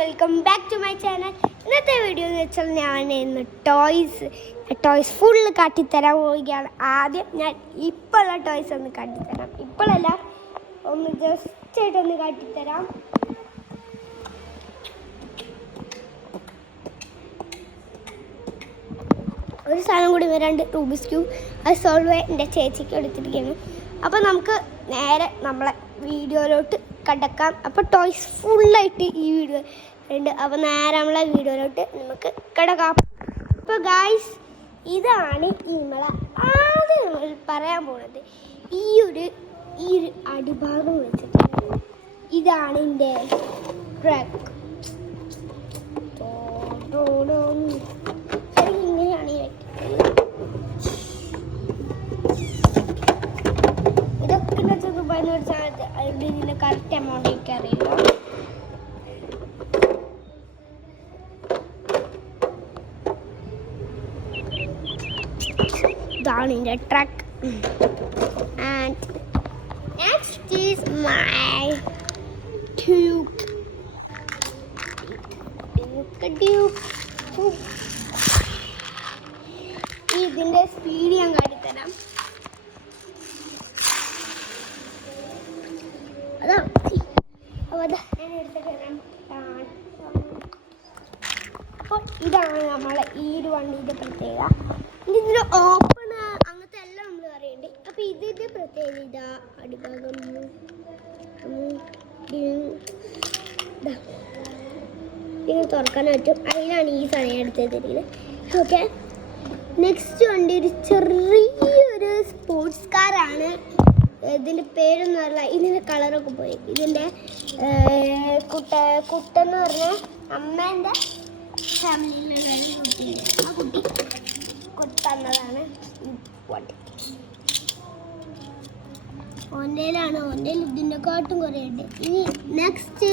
Welcome back to my channel. ഇന്നത്തെ video എന്ന് വെച്ചാൽ ഞാൻ ഇന്ന് ടോയ്സ് ഫുള്ള് കാട്ടിത്തരാൻ പോവുകയാണ്. ആദ്യം ഞാൻ ഇപ്പോഴുള്ള ടോയ്സ് ഒന്ന് കാട്ടിത്തരാം. ഇപ്പോഴല്ല, ഒന്ന് ജസ്റ്റ് ആയിട്ടൊന്ന് കാട്ടിത്തരാം. ഒരു സാധനം കൂടി വരാണ്ട്, റൂബിക്സ് ക്യൂബ്. അത് സോൾവ് എൻ്റെ ചേച്ചിക്ക് എടുത്തിരിക്കുകയാണ്. അപ്പോൾ നമുക്ക് നേരെ നമ്മളെ വീഡിയോയിലോട്ട് കടക്കാം. അപ്പോൾ ടോയ്സ് ഫുള്ളായിട്ട് ഈ വീഡിയോ ഉണ്ട്. അപ്പോൾ നേരെ നമ്മളെ വീഡിയോയിലോട്ട് നമുക്ക് കിടക്കാം. അപ്പോൾ ഗായ്സ്, ഇതാണ് നമ്മളെ ആദ്യം നമ്മൾ പറയാൻ പോകുന്നത്. ഈ ഒരു അടിഭാഗം വെച്ചിട്ട് ഇതാണ് എൻ്റെ ട്രക്ക്. ഇങ്ങനെയാണ് ഈ ഇതൊക്കെ ദുബായിന്ന് വെച്ചാൽ ഇതിൻ്റെ കറക്റ്റ് എമൗണ്ട് എനിക്കറിയില്ല. ഇതാണ് എൻ്റെ truck. And next is my tube. ഇതിൻ്റെ സ്പീഡ് ഞാൻ കാട്ടിത്തരാം. അപ്പോൾ ഇതാണ് നമ്മളെ ഈ ഒരു വണ്ടീൻ്റെ പ്രത്യേകത. ഇതിൻ്റെ ഓപ്പൺ അങ്ങനത്തെ എല്ലാം നമ്മൾ പറയുന്നുണ്ട്. അപ്പോൾ ഇതിൻ്റെ പ്രത്യേകത ഇതാ അടിഭാഗം ഇത് തുറക്കാൻ പറ്റും. അതിനാണ് ഈ സാധനം എടുത്തത്. ഓക്കെ, നെക്സ്റ്റ് വണ്ടി ഒരു ചെറിയൊരു സ്പോർട്സ് കാറാണ്. ഇതിൻ്റെ പേരൊന്നും അറിയില്ല. ഇതിൻ്റെ കളറൊക്കെ പോയി. ഇതിൻ്റെ കുട്ടെന്ന് പറഞ്ഞാൽ അമ്മേൻ്റെ ഫാമിലിയിലുള്ള ഒരു കുട്ടിയുണ്ട്. ആ കുട്ടി തന്നതാണ് വണ്ടി. ഓൻ്റെയിലാണ്. ഓൻ്റെയിൽ ഇതിൻ്റെ കാട്ടും കുറേ ഉണ്ട്. ഇനി നെക്സ്റ്റ്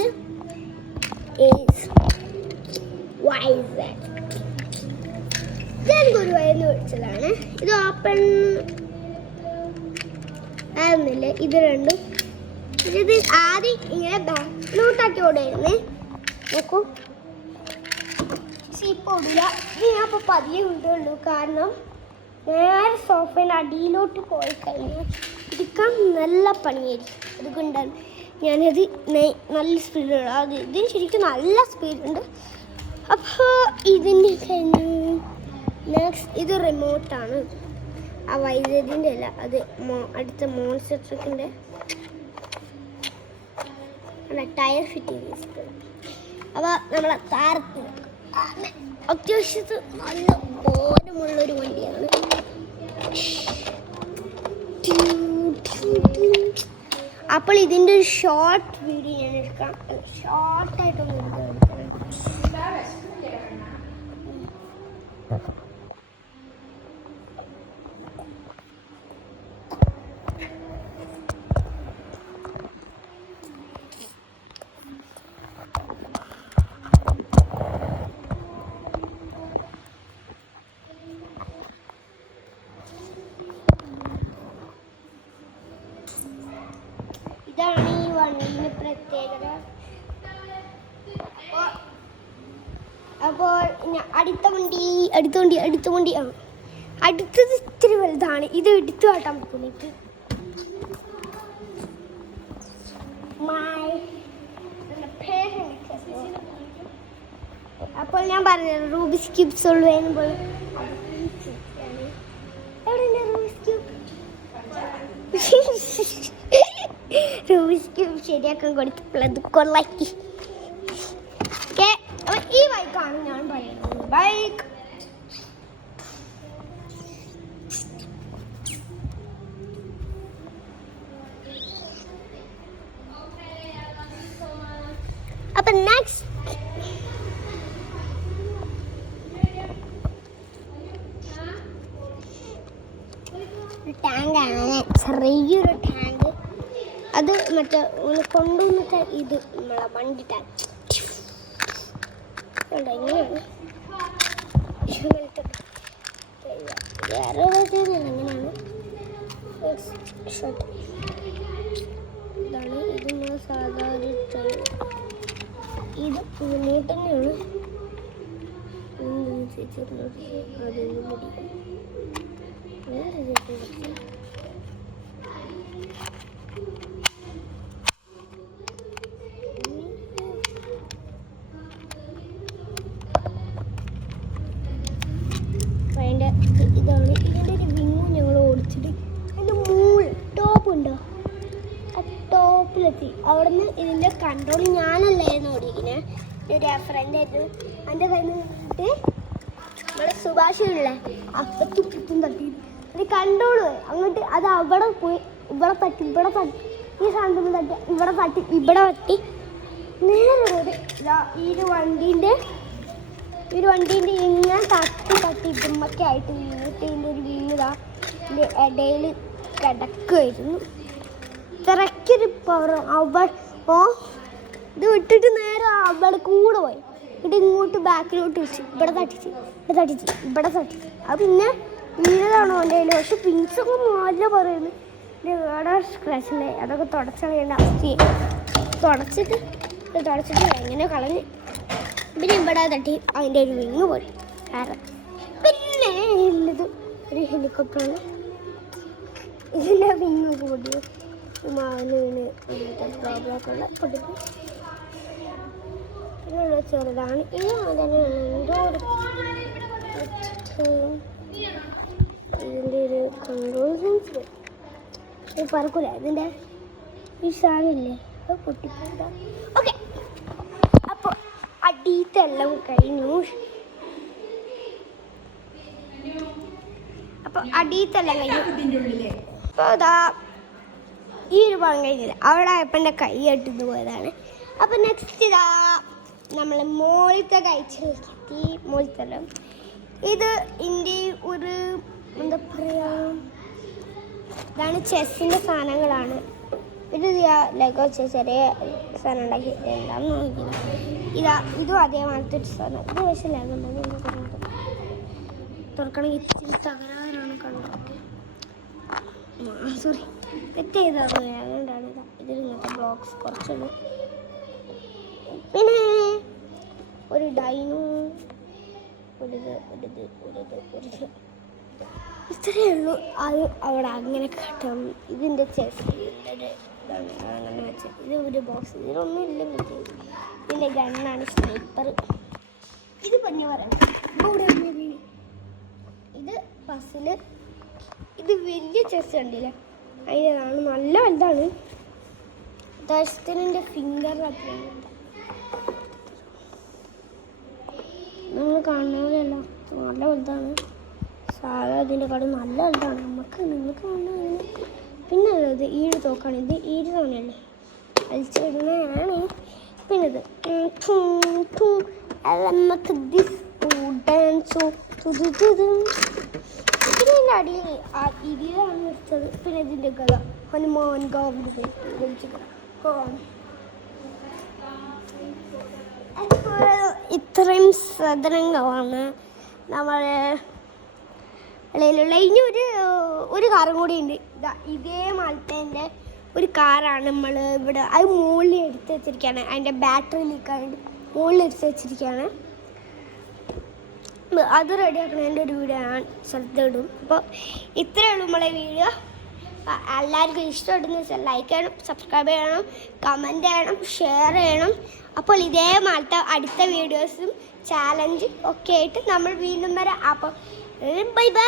ഞാൻ ഗുരുവായൂരിൽ വിളിച്ചതാണ്. ഇത് ഓപ്പൺ ആയിരുന്നില്ല. ഇത് രണ്ടും ഇത് ആദ്യം ഇങ്ങനെ ബാക്കിലോട്ടാക്കി ഓടായിരുന്നേ. നോക്കൂ, ഇപ്പോൾ ഓടില്ല. ഇത് ഞാൻ ഇപ്പോൾ പതിയെ വിടുള്ളൂ. കാരണം നേരെ സോഫയുടെ അടിയിലോട്ട് പോയി കഴിഞ്ഞാൽ ഇരിക്കാൻ നല്ല പണിയായിരിക്കും. അതുകൊണ്ടാണ് ഞാനത് നല്ല സ്പീഡുള്ള ഇതിന് ശരിക്കും നല്ല സ്പീഡുണ്ട്. അപ്പോൾ ഇതിൻ്റെ കഴിഞ്ഞ് നെക്സ്റ്റ് ഇത് റിമോട്ടാണ്. ആ വൈദ്യുതിൻ്റെ അല്ല, അത് അടുത്ത മോൺസ്റ്റർ ട്രക്കിൻ്റെ ടയർ ഫിറ്റ് ചെയ്ത്. അപ്പോൾ നമ്മളെ താരത്തിന് അത്യാവശ്യത്ത് നല്ല ഭാരമുള്ളൊരു വണ്ടിയാണ്. അപ്പോൾ ഇതിൻ്റെ ഒരു ഷോർട്ട് വീഡിയോ ഞാൻ എടുക്കാം. ഷോർട്ടായിട്ടൊന്ന് എടുക്കാം. ഇതാണ് ഈ വണ്ടീൻ്റെ പ്രത്യേകത. അപ്പോൾ അടുത്ത വണ്ടി ആ അടുത്തത് ഇത്തിരി വലുതാണ്. ഇത് എടുത്തു കാട്ടാൻ പറ്റും എനിക്ക്. അപ്പോൾ ഞാൻ പറഞ്ഞത് റൂബിക്സ് ക്യൂബ് സോൾവ് ചെയ്യുമ്പോൾ റൂബിക്സ് ക്യൂബ് ശരിയാക്കാൻ കൊടുത്തപ്പോൾ അത് കൊള്ളാക്കി. ഓക്കെ, അപ്പോൾ ഈ ബൈക്കാണ് ഞാൻ പറയുന്നത്. ബൈക്ക് അപ്പം നെക്സ്റ്റ് ടാങ്കാണ്. ചെറിയൊരു ടാങ്ക്. അത് മറ്റേ കൊണ്ടുവന്നിട്ട് ഇത് നമ്മളെ വണ്ടി ടാങ്ക് ഇങ്ങനെയാണ്. വേറെ എങ്ങനെയാണ് ഷർട്ട്. ഇതാണ് ഇത് സാധാരണ. ഇത് ഇങ്ങോട്ട് തന്നെയാണ്. അതിൻ്റെ ഇതാണ് ഇതിൻ്റെ ഒരു വിങ്ങ് ഞങ്ങൾ ഓടിച്ചിട്ട് അതിൻ്റെ ടോപ്പ് ഉണ്ടോ ആ ടോപ്പിലെത്തി. അവിടെ നിന്ന് ഇതിൻ്റെ കൺട്രോൾ ഞാനല്ലായിരുന്നു ഓടിക്കുന്നത്, ഒരു ഫ്രണ്ടായിരുന്നു. എൻ്റെ കയ്യിൽ നിന്നിട്ട് നമ്മുടെ സുഭാഷില്ലേ അപ്പത്തും ഇപ്പത്തും തട്ടി അത് കൺട്രോൾ പോയി അങ്ങോട്ട്. അത് അവിടെ പോയി ഇവിടെ തട്ടി ഇവിടെ തട്ടി ഈ സാധനത്തിൽ തട്ടി ഇവിടെ തട്ടി ഇവിടെ തട്ടി നേരെ പോയി ഈ ഒരു വണ്ടീൻ്റെ ഇങ്ങനെ തട്ടി ഇതുമ്മൊക്കെ ആയിട്ട് വീണിട്ട് ഇതിൻ്റെ ഒരു വീടാ ഇതിൻ്റെ ഇടയിൽ കിടക്കുമായിരുന്നു. ഇത്രയ്ക്കൊരു പവർ ഇത് വിട്ടിട്ട് നേരെ അവിടെ കൂടെ പോയി. എന്നിട്ട് ഇങ്ങോട്ട് ബാക്കിലോട്ട് വെച്ച് ഇവിടെ തട്ടിച്ച് അത് പിന്നെ വീഴതാണോ എൻ്റെ കയ്യിൽ. പക്ഷെ പിൻസൊക്കെ നല്ല പറയുന്നു വേറെ സ്ക്രാച്ചിൻ്റെ അതൊക്കെ തുടച്ചളയേണ്ട അവസ്ഥയായി. തുടച്ചിട്ട് എങ്ങനെ കളഞ്ഞ് പിന്നെ ഇവിടെ തട്ടി അതിൻ്റെ ഒരു വിങ്ങ് പോയി. കാരണം പിന്നെ ഉള്ളത് ഒരു ഹെലികോപ്റ്ററാണ്. ഇതിൻ്റെ വിങ്ങൊക്കെ പൊട്ടിയോ മാവിന് വീണ് അങ്ങനത്തെ പ്രോബ്ലമൊക്കെ ഉള്ള പൊട്ടിക്കും. പിന്നെയുള്ള ചെറുതാണ് ഇത് തന്നെ എന്തോ ഇതിൻ്റെ ഒരു കൺട്രോൾ സെൻസ് ഇത് പറക്കൂല. ഇതിൻ്റെ ഈ സാധനമില്ലേ അത് പൊട്ടിപ്പോണ്ട. ഓക്കെ, അപ്പോൾ അടിയത്തെല്ലാം കഴിഞ്ഞു. അപ്പോൾ അതാ ഈ ഒരു ഭാഗം കഴിഞ്ഞില്ല. അവിടെ അപ്പൻ്റെ കൈ കെട്ടുന്നു പോയതാണ്. അപ്പോൾ നെക്സ്റ്റ് ഇതാ നമ്മൾ മോളിത്തെ കഴിച്ചെത്തി. മോളിത്തെല്ലാം ഇത് എൻ്റെ ഒരു എന്താ പറയുക, ഇതാണ് ചെസ്സിൻ്റെ സാധനങ്ങളാണ്. ഇത് ലഗോ ചെറിയ സാധനം ഉണ്ടാക്കി എന്താണെന്ന് നോക്കിയത്. ഇതും അതേമാതിരത്തെ ഒരു സാധനം. ഇത് പക്ഷേ ലഗോ ഉണ്ടാക്കി പറഞ്ഞത് തുറക്കണമെങ്കിൽ ഇച്ചിരി തകരാറാണ് കണ്ടത്. സോറി തെറ്റ് ചെയ്തത് അതുകൊണ്ടാണ്. ഇതിൽ ഇങ്ങനത്തെ ബ്ലോക്സ് കുറച്ചുള്ളൂ. പിന്നെ ഒരു ഡൈനോ ഇത്രയേ ഉള്ളൂ. അത് അവിടെ അങ്ങനെ കെട്ടും. ഇതിൻ്റെ ചെസ് ഇതാണ് അങ്ങനെ വെച്ചത്. ഇത് ഒരു ബോക്സ്, ഇതിലൊന്നും ഇല്ലെങ്കിൽ ഇതിൻ്റെ ഗണ്ണാണ് സ്നൈപ്പർ. ഇത് പഞ്ഞ പറയാം. ഇത് ബസ്സിൽ ഇത് വലിയ ചെസ് കണ്ടില്ല, അതിനാണ് നല്ല വലുതാണ്. ദർശനത്തിൻ്റെ ഫിംഗർ അത്രയാണ് നമ്മൾ കാണുന്നതല്ലോ, നല്ല വലുതാണ്. സാധാ ഇതിൻ്റെ കട നല്ല വലുതാണ്. നിങ്ങൾക്ക് കാണുന്നതാണ്. പിന്നെ ഉള്ളത് ഈ ഒരു തോക്കാണ്. ഇത് ഈ ഒരു തവണയല്ലേ വലിച്ചിടുന്നതാണ്. പിന്നെ ഇത് നമുക്ക് പിന്നെ ഇതിൻ്റെ അടിയിൽ ഇതിലാണ് വെച്ചത്. പിന്നെ ഇതിൻ്റെ കഥ ഹനുമാൻ ഗാവിൽ ഇത്രയും സാധനങ്ങളാണ് നമ്മളെ ഇടയിലുള്ള. ഇനി ഒരു കാറും കൂടി ഉണ്ട്. ഇതേ മാലത്തേൻ്റെ ഒരു കാറാണ് നമ്മൾ ഇവിടെ അത് മുകളിൽ എടുത്ത് വെച്ചിരിക്കുകയാണ്. അതിൻ്റെ ബാറ്ററി ലീക്കായിട്ട് മുകളിൽ എടുത്ത് വെച്ചിരിക്കുകയാണ്. അത് റെഡിയാക്കുന്നതിൻ്റെ ഒരു വീഡിയോ ഞാൻ സ്ഥലത്ത് ഇടും. അപ്പോൾ ഇത്രയേ ഉള്ളൂ നമ്മളെ വീഡിയോ. എല്ലാവർക്കും ഇഷ്ടമായിട്ടെന്ന് വെച്ചാൽ ലൈക്ക് ചെയ്യണം, സബ്സ്ക്രൈബ് ചെയ്യണം, കമൻറ്റ് ചെയ്യണം, ഷെയർ ചെയ്യണം. അപ്പോൾ ഇതേമാലത്തെ അടുത്ത വീഡിയോസും ചാലഞ്ച് ഒക്കെ ആയിട്ട് നമ്മൾ വീണ്ടും വരാം. അപ്പോൾ ബൈ ബൈ.